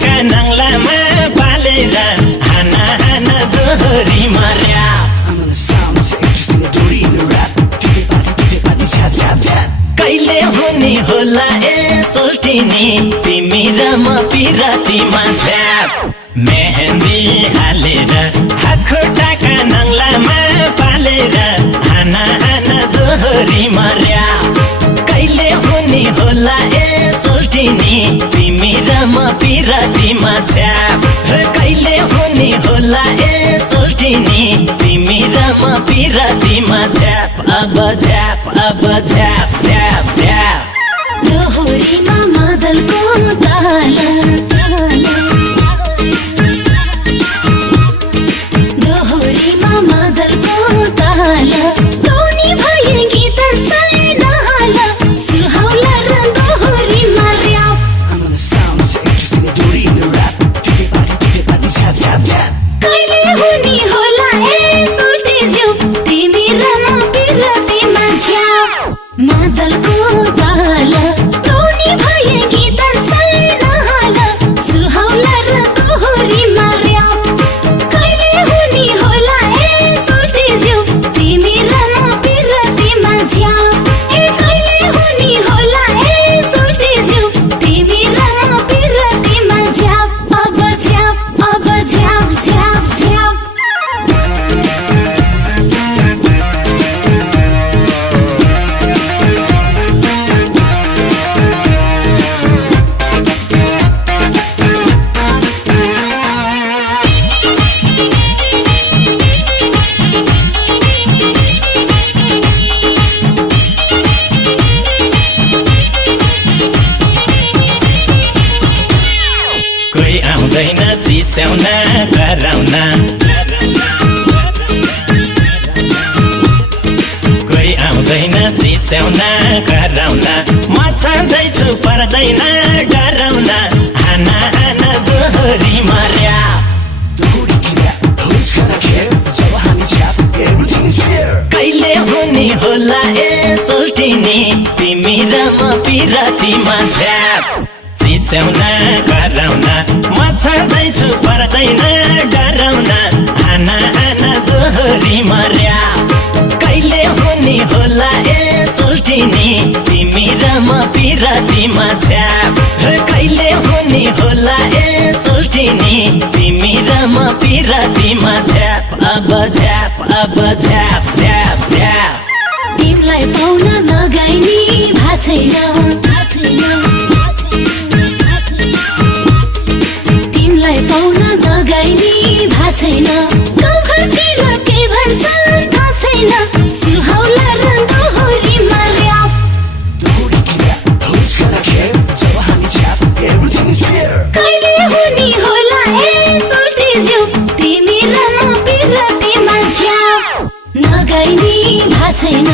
टाका नङ्लामा पालेर हाना हाना दोहोरी मार्या कहिले हुने होला ए सोल्टिनी तिमी र म पिरातीमा झ्याप मेहन्दी हालेर हात खुट्टाका नङ्लामा पालेर हाना हाना दोहोरी मार्या कहिले हुने होला ए सोल्टिनी तिमी र म पिरातीमा झ्याप कहिले हुने होला ए सोल्टिनी तिमी र म पिरातीमा झ्याप अब झ्याप झ्याप झ्याप दोहोरीमा मादलको ताल दोहोरीमा मादलको ताल टोनी भए गीत छैन हाल सुहाउला र दोहोरीमा र्याप कहिले हुने होला ए सोल्टी ज्यू तिमी र म पिरातीमा झ्याप मादलको ताल टोनी भए गीत छैन हाल सुहाउला र दोहोरीमा र्याप कहिले हुने होला ए सोल्टी ज्यू तिमी र म पिरातीमा झ्याप ए कहिले हुने होला ए सोल्टी ज्यू तिमी र म पिरातीमा झ्याप अब झ्याप झ्याप झ्याप कोही आउँदैन चिच्याउन कराउन कोही आउँदैन चिच्याउन कराउन म छँदैछु पर्दैन डराउन हाना हाना दोहोरी मार्या कहिले हुने होला ए सोल्टिनी तिमी र म पिरातीमा झ्याप चिच्याउन कराउन म छँदैछु पर्दैन डराउन हाना हाना दोहोरी मार्या कहिले हुने होला ए सोल्टिनी तिमी र म पिरातीमा झ्याप कहिले हुने होला ए सोल्टिनी तिमी र म पिरातीमा झ्याप अब झ्याप झ्याप तिमीलाई पाउन नगाइनी भाछैन तिमीलाई पाउन नगाइनी भाछैन गाउँघरतिर के भन्छन् थाहा छैन सुहाउला र दोहोरीमा र्याप कहिले हुने होला ए सोल्टी ज्यू तिमी र म पिरातीमा झ्याप नगाइनी भाछैन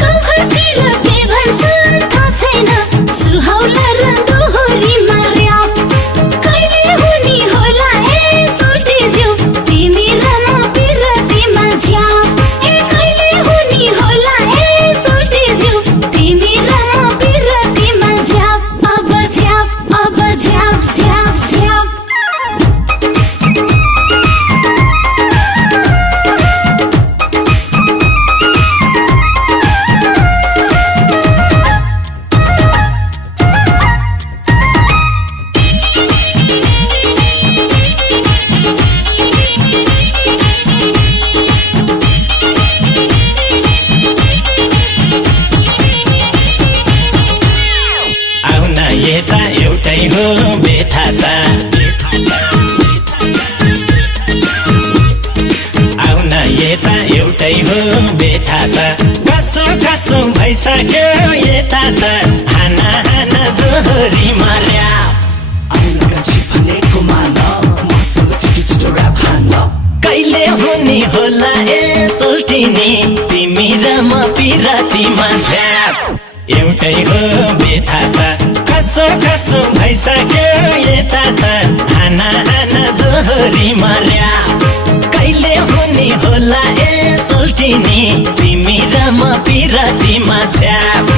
गाउँघरतिर के भन्छन् थाहा छैन सुहाउला र दोहोरीमा र्याप कहिले हुने होला ए सोल्टी ज्यू तिमी र म पिरातीमा झ्याप ए कहिले हुने होला ए सोल्टी ज्यू तिमी र म पिरातीमा झ्याप अब झ्याप झ्याप आउन यता एउटै हो बेथा त आउन यता एउटै हो बेथा त कसो कसो भइसक्यो यता त हाना हाना दोहोरी मार्या कहिले हुने होला ए सोल्टिनी तिमी र म पिरातीमा झ्याप एउटै हो बेथा त कसो कसो भइसक्यो यता त हाना हाना दोहोरी मार्या कहिले हुने होला ए सोल्टिनी तिमी र म पिरातीमा झ्याप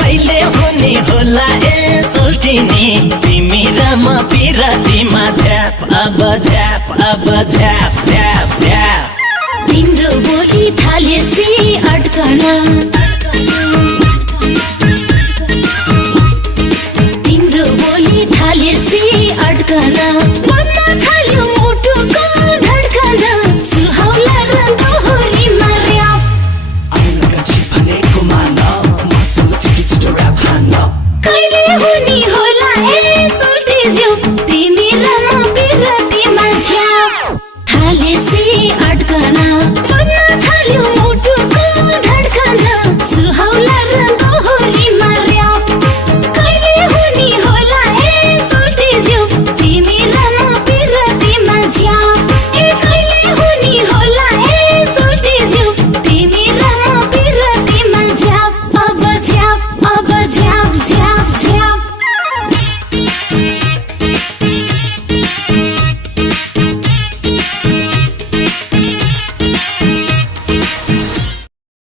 कहिले हुने होला ए सोल्टिनी तिमी र म पिरतीमा झ्याप अब झ्याप अब झ्याप झ्याप झ्याप तिम्रो बोली थालेसी अड्कन